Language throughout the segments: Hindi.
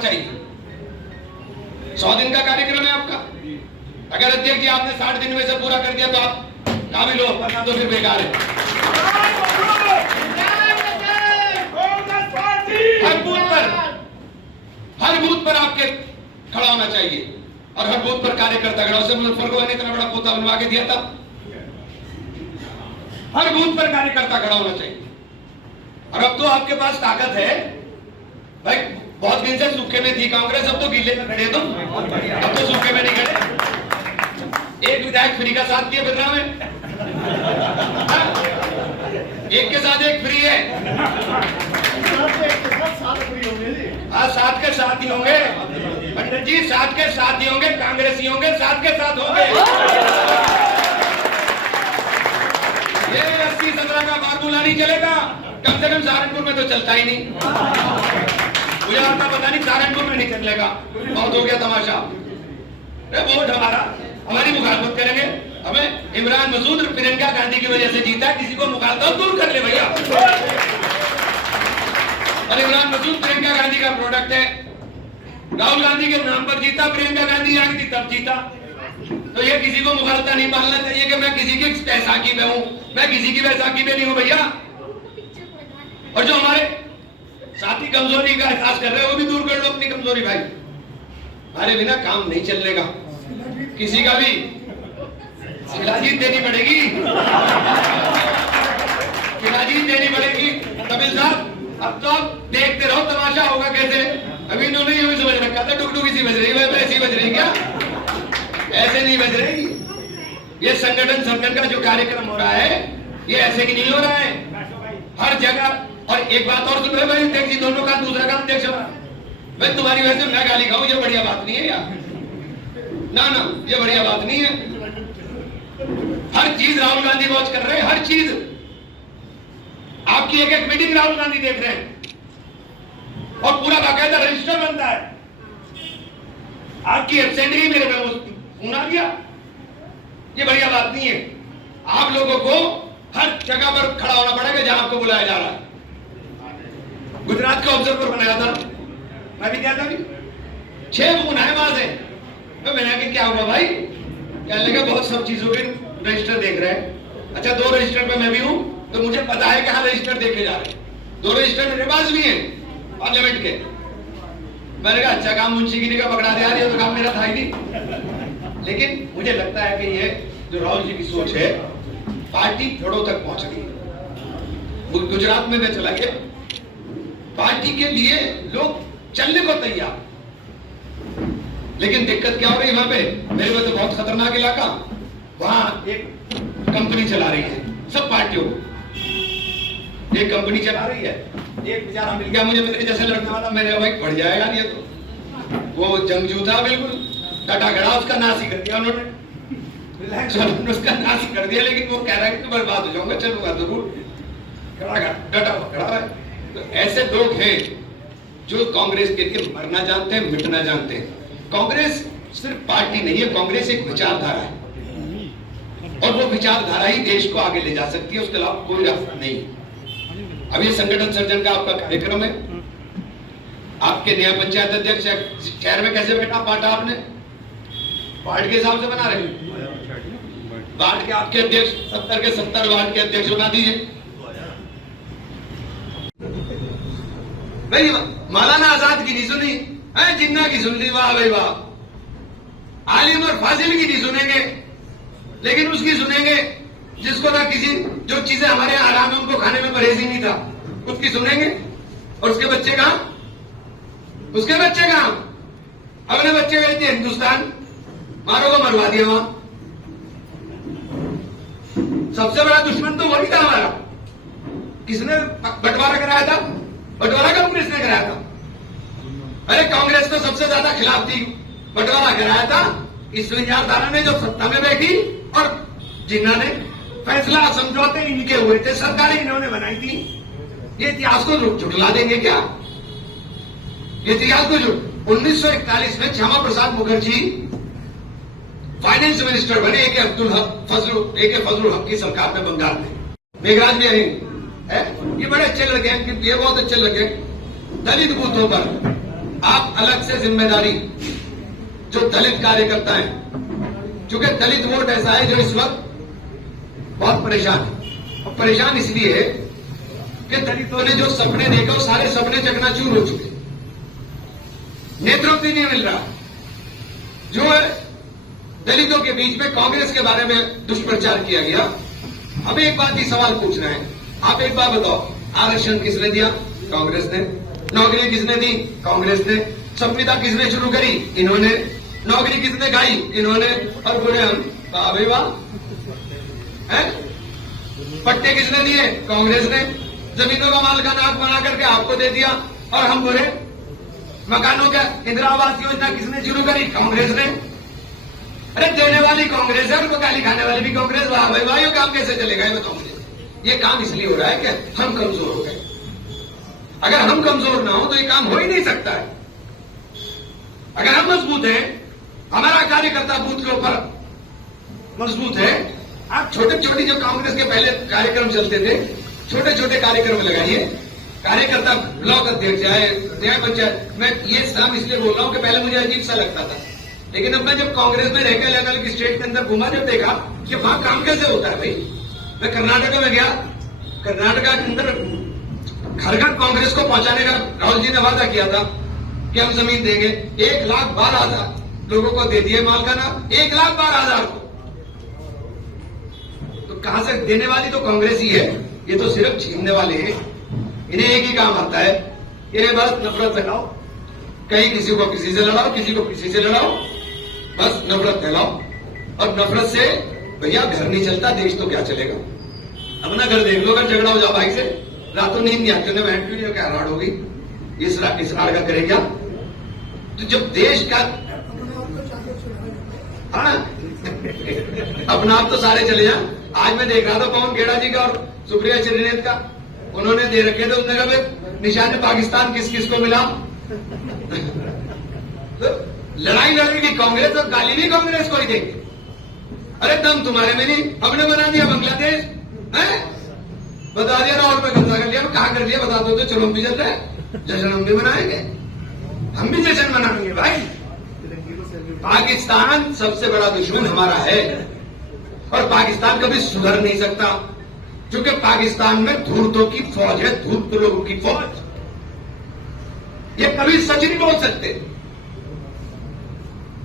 चाहिए। 100 दिन का कार्यक्रम है आपका। अगर अध्यक्ष जी आपने 60 दिन में से पूरा कर दिया तो आप काबिल हो, वरना तो फिर बेकार है। हर बूथ पर आपके खड़ा होना चाहिए और हर बूथ पर कार्यकर्ता खड़ा। उसे मुजफ्फर ने इतना बड़ा पोता बनवा के दिया था। हर बूथ पर कार्यकर्ता खड़ा होना चाहिए। और अब तो आपके पास ताकत है भाई। बहुत दिन से सूखे में थी कांग्रेस, अब तो गीले में खड़े तुम। अब तो सूखे में नहीं खड़े। एक विधायक फ्री का साथ दिए बिरना में, एक के साथ एक फ्री है। हाँ, साथ के साथ ही होंगे पंडित जी, साथ के साथ ही होंगे। कांग्रेसी होंगे, साथ के साथ होंगे। ये 80-17 का फार्मूला नहीं चलेगा। कम से कम सहारनपुर में तो चलता ही नहीं। मुझे आपका पता नहीं, सहारनपुर में नहीं चलेगा। बहुत हो गया तमाशा। वोट हमारी मुखालफत करेंगे। हमें इमरान मसूद और प्रियंका गांधी की वजह से जीता। किसी को मुखालफत दूर कर ले भैया। और इमरान मसूद प्रियंका गांधी का प्रोडक्ट है। राहुल गांधी के नाम पर जीता, प्रियंका गांधी आई थी तब जीता। तो ये किसी को मुखालफत नहीं पालना चाहिए कि मैं किसी की बैसाखी में हूं, मैं किसी की बैसाखी में नहीं हूं भैया। और जो हमारे साथी कमजोरी का एहसास कर रहे हैं वो भी दूर कर लो अपनी कमजोरी भाई। हमारे बिना काम नहीं चलने का। किसी का भी शिलाजीत देनी पड़ेगी, शिलाजीत देनी पड़ेगी। कपिल साहब अब तो आप देखते रहो तमाशा होगा कैसे। अभी इन्होंने ये भी समझ रखा था टुकटुकी सी बज रही है, ऐसी बज रही क्या? ऐसे नहीं बज रही। ये संगठन संगठन का जो कार्यक्रम हो रहा है ये ऐसे ही नहीं हो रहा है हर जगह। और एक बात और सुन रहे भाई, अध्यक्ष जी दोनों का दूसरा का अध्यक्ष मैं तुम्हारी वजह से मैं गाली खाऊं, ये बढ़िया बात नहीं है यार। ना ना, ये बढ़िया बात नहीं है। हर चीज राहुल गांधी वॉच कर रहे हैं, हर चीज। आपकी एक एक मीटिंग राहुल गांधी देख रहे हैं और पूरा बाकायदा रजिस्टर बनता है। आपकी एब्सेंटी मेरे में फोन आ गया, ये बढ़िया बात नहीं है। आप लोगों को हर जगह पर खड़ा होना पड़ेगा जहां आपको बुलाया जा रहा है। गुजरात का ऑब्जर्वर बनाया था, मैं भी क्या था, 6 फोन आए वहां से। तो मैंने कहा क्या हुआ भाई? कहने लगे बहुत सब चीजों के रजिस्टर देख रहे हैं। अच्छा, 2 रजिस्टर पे मैं भी हूं तो मुझे पता है कहां रजिस्टर देखे जा रहे हैं। 2 रजिस्टर मेरे पास भी हैं पार्लियामेंट के। मैंने कहा अच्छा काम मुंशीगिरी का पकड़ा दे यार, ये तो काम मेरा था ही नहीं। लेकिन मुझे लगता है कि ये जो राहुल जी की सोच है पार्टी जड़ों तक पहुंच गई। गुजरात में मैं चला गया, पार्टी के लिए लोग चलने को तैयार। लेकिन दिक्कत क्या हो रही है वहां पे? मेरे को तो बहुत खतरनाक इलाका। वहां एक कंपनी चला रही है, सब पार्टियों को एक कंपनी चला रही है। एक बेचारा मिल गया मुझे, मेरे जैसे लड़ने वाला। मैंने भाई बढ़ जाएगा ये तो। वो जंगजू था बिल्कुल, डटा खड़ा, उसका नाश ही कर दिया उन्होंने। उसका नाश ही कर दिया। लेकिन वो कह रहा है कि बर्बाद हो जाऊंगा, चलूंगा जरूर। डटा खड़ा है। तो ऐसे लोग हैं जो कांग्रेस के लिए मरना जानते हैं, मिटना जानते हैं। कांग्रेस सिर्फ पार्टी नहीं है, कांग्रेस एक विचारधारा है और वो विचारधारा ही देश को आगे ले जा सकती है, उसके अलावा कोई रास्ता नहीं। अब ये संगठन सर्जन का आपका कार्यक्रम है। आपके नया पंचायत अध्यक्ष शहर में कैसे बैठा पार्ट आपने? वार्ड के हिसाब से बना रहे हैं। वार्ड के आपके अध्यक्ष 70 के 70 वार्ड के अध्यक्ष बना दीजिए। भाई मौलाना आजाद की नहीं सुनी है, जिन्ना की सुन ली, वाह भाई वाह। आलिम और फाजिल की नहीं सुनेंगे, लेकिन उसकी सुनेंगे जिसको ना किसी जो चीजें हमारे यहाँ आराम है उनको खाने में परहेज ही नहीं था, उसकी सुनेंगे। और उसके बच्चे कहां? उसके बच्चे कहां? अपने बच्चे गए थे हिंदुस्तान, मारो को मरवा दिया वहां। सबसे बड़ा दुश्मन तो वही था हमारा। किसने बंटवारा कराया था? बंटवारा कांग्रेस ने कराया था। अरे कांग्रेस तो सबसे ज्यादा खिलाफ थी, बंटवारा कराया था इस विचारधारा ने जो सत्ता में बैठी और जिन्होंने फैसला समझौते इनके हुए थे, सरकारें इन्होंने बनाई थी। ये इतिहास को झुठला देंगे क्या? ये इतिहास को 1941 में श्यामा प्रसाद मुखर्जी फाइनेंस मिनिस्टर बने ए के फजलुल हक की सरकार में बंगाल में। मेघराज में है, ये बड़े अच्छे लगे, ये बहुत अच्छे लगे। दलित बूथों पर आप अलग से जिम्मेदारी, जो दलित कार्यकर्ता हैं, क्योंकि दलित वोट ऐसा है जो इस वक्त बहुत परेशान है, और परेशान इसलिए है कि दलितों ने जो सपने देखे वो सारे सपने चकनाचूर हो चुके, नेतृत्व नहीं मिल रहा। जो है दलितों के बीच में कांग्रेस के बारे में दुष्प्रचार किया गया। हमें एक बात ही सवाल पूछना है, आप एक बात बताओ, आरक्षण किसने दिया? कांग्रेस ने। नौकरी किसने दी? कांग्रेस ने। संविदा किसने शुरू करी? इन्होंने। नौकरी किसने खाई? इन्होंने। और बोले हम भाई वाह, पट्टे किसने दिए? कांग्रेस ने। जमीनों का मालिकाना बना करके आपको दे दिया, और हम बोले मकानों का इंदिरा आवास योजना किसने शुरू करी? कांग्रेस ने। अरे देने वाली कांग्रेस है, उनको गाली खाने वाली भी कांग्रेस। वाह भाई वाह, ये काम कैसे चलेगा ये बताओ मुझे। ये काम इसलिए हो रहा है कि हम कमजोर हो गए। अगर हम कमजोर ना हो तो ये काम हो ही नहीं सकता है। अगर हम मजबूत हैं, हमारा कार्यकर्ता बूथ के ऊपर मजबूत है, आप छोटे छोटे जो कांग्रेस के पहले कार्यक्रम चलते थे, छोटे छोटे कार्यक्रम लगाइए। कार्यकर्ता ब्लॉक अध्यक्ष आए, न्याय पंचायत, मैं ये नाम इसलिए बोल रहा हूं कि पहले मुझे अजीब सा लगता था, लेकिन अब मैं जब कांग्रेस में रहकर अलग अलग स्टेट के अंदर घूमा, जब देखा कि वहां काम कैसे होता है भाई। मैं कर्नाटक में गया, कर्नाटक के अंदर घर घर कांग्रेस को पहुंचाने का राहुल जी ने वादा किया था कि हम जमीन देंगे। 1,12,000 लोगों को दे दिए मालकाना, 1,12,000 को। तो कहां से देने वाली तो कांग्रेस ही है, ये तो सिर्फ छीनने वाले हैं। इन्हें एक ही काम आता है, ये बस नफरत फैलाओ, कहीं किसी को किसी से लड़ाओ, किसी को किसी से लड़ाओ, बस नफरत फैलाओ। और नफरत से भैया घर नहीं चलता, देश तो क्या चलेगा। अपना घर देख लो, अगर झगड़ा हो जाओ भाई से, रातों नींद नहीं आती, उन्हें बैठ क्या राड़ होगी, इस राड़ का करे क्या। तो जब देश का हाँ अपना आप तो सारे चले जाए। आज मैं देख रहा था पवन खेड़ा जी का और सुप्रिया चिरनेत का, उन्होंने दे रखे थे उसने कहा निशान पाकिस्तान किस किस को मिला। तो लड़ाई लड़ेगी कांग्रेस और गाली भी कांग्रेस को ही देंगे। अरे दम तुम्हारे में नहीं, हमने बना दिया बांग्लादेश, बता दिया राहुल में कब्जा कर लिया, कहा कर लिया बता दो तो चलो हम भी चल रहे हैं, जश्न हम भी मनाएंगे, हम भी जश्न मनाएंगे भाई। पाकिस्तान सबसे बड़ा दुश्मन हमारा है, और पाकिस्तान कभी सुधर नहीं सकता, क्योंकि पाकिस्तान में धूर्तों की फौज है, धूर्त लोगों की फौज। ये कभी सच नहीं बोल सकते।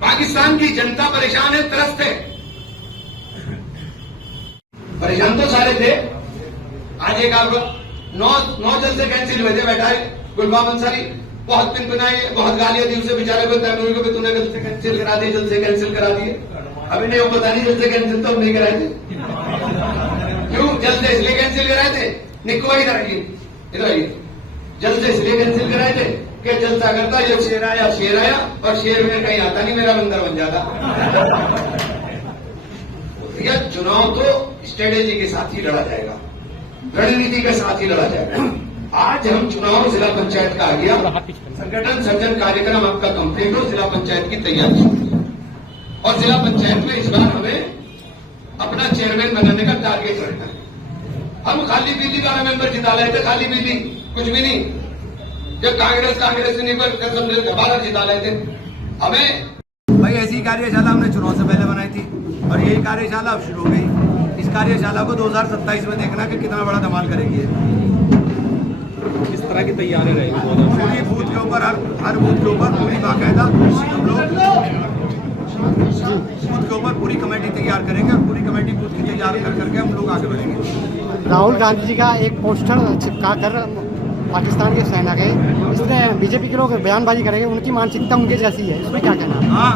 पाकिस्तान की जनता परेशान है, त्रस्त है। परेशान तो सारे थे। आज एक आप 9 जलसे कैंसिल हुए थे, बैठा है गुलबाम अंसारी, बहुत पिनपिनाए, बहुत गालियां दी उसे बेचारे को, तैमूरी को भी तूने जलसे कैंसिल करा दिए, जलसे कैंसिल करा दिए। अभी नहीं, वो पता नहीं जलसे कैंसिल तो हम नहीं कराए थे। क्यों जलसे इसलिए कैंसिल कराए थे? निको इधर आइए, जलसे इसलिए कैंसिल कराए थे कि जलसा करता जब शेर आया, और शेर में कहीं आता नहीं, मेरा बंदर बन जाता। यह चुनाव तो स्ट्रेटेजी के साथ ही लड़ा जाएगा, रणनीति के साथ ही लड़ा जाएगा। आज हम चुनाव जिला पंचायत का आ गया, संगठन सर्जन कार्यक्रम आपका कंप्लीट हो, जिला पंचायत की तैयारी, और जिला पंचायत में इस बार हमें अपना चेयरमैन बनाने का टारगेट रखना है। हम खाली पीली 12 मेंबर जिता रहे थे, खाली पीली कुछ भी नहीं। जब कांग्रेस नहीं पर 12 जिता रहे थे। हमें भाई ऐसी कार्यशाला हमने चुनाव से पहले बनाई थी, और यही कार्यशाला अब शुरू हो गई। इस कार्यशाला को 2027 में देखना कि कितना बड़ा धमाल करेगी। किस तरह की तैयारी रहेगी? पूरी बूथ के ऊपर, हर बूथ के ऊपर पूरी बाकायदा हम लोग बूथ के ऊपर पूरी कमेटी तैयार करेंगे, और पूरी कमेटी बूथ की तैयार कर करके हम लोग आगे बढ़ेंगे। राहुल गांधी जी का एक पोस्टर चिपका कर पाकिस्तान के सेना के, इसमें बीजेपी के लोग बयानबाजी करेंगे, उनकी मानसिकता उनके जैसी है, इसमें क्या कहना है? हाँ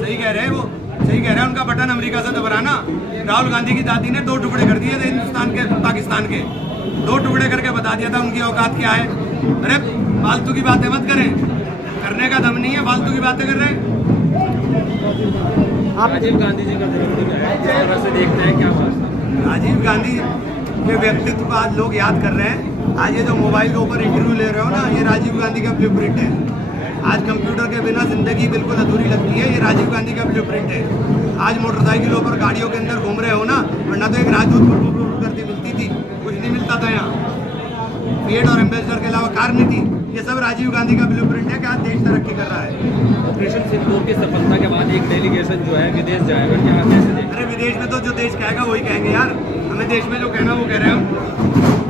सही कह रहे हैं, वो सही कह रहे हैं। उनका बटन अमेरिका से दबाना। राहुल गांधी की दादी ने 2 टुकड़े कर दिए थे हिंदुस्तान के, पाकिस्तान के 2 टुकड़े करके बता दिया था उनकी औकात क्या है। अरे फालतू की बातें मत करें, करने का दम नहीं है, फालतू की बातें कर रहे हैं। राजीव गांधी जी का जन्मदिन है, किस तरह से देखते हैं, क्या बात? राजीव गांधी के व्यक्तित्व को आज लोग याद कर रहे हैं। आज ये जो मोबाइल के ऊपर इंटरव्यू ले रहे हो ना, ये राजीव गांधी का ब्लूप्रिंट है। आज कंप्यूटर के बिना जिंदगी बिल्कुल अधूरी लगती है, ये राजीव गांधी का ब्लूप्रिंट है। आज मोटरसाइकिलों पर गाड़ियों के अंदर घूम रहे हो ना, वरना तो एक राजदूत करती मिलती थी, कुछ नहीं मिलता था यहाँ। पेड और एम्बेसडर के अलावा कार नहीं थी। ये सब राजीव गांधी का ब्लूप्रिंट है कि आज देश तरक्की राजदूत की सफलता के बाद एक डेलीगेशन जो है विदेश जाएगा, क्या कैसे देखें? अरे विदेश में तो जो देश कहेगा वही कहेंगे यार, हमें देश में जो कहना वो कह रहे हैं हम।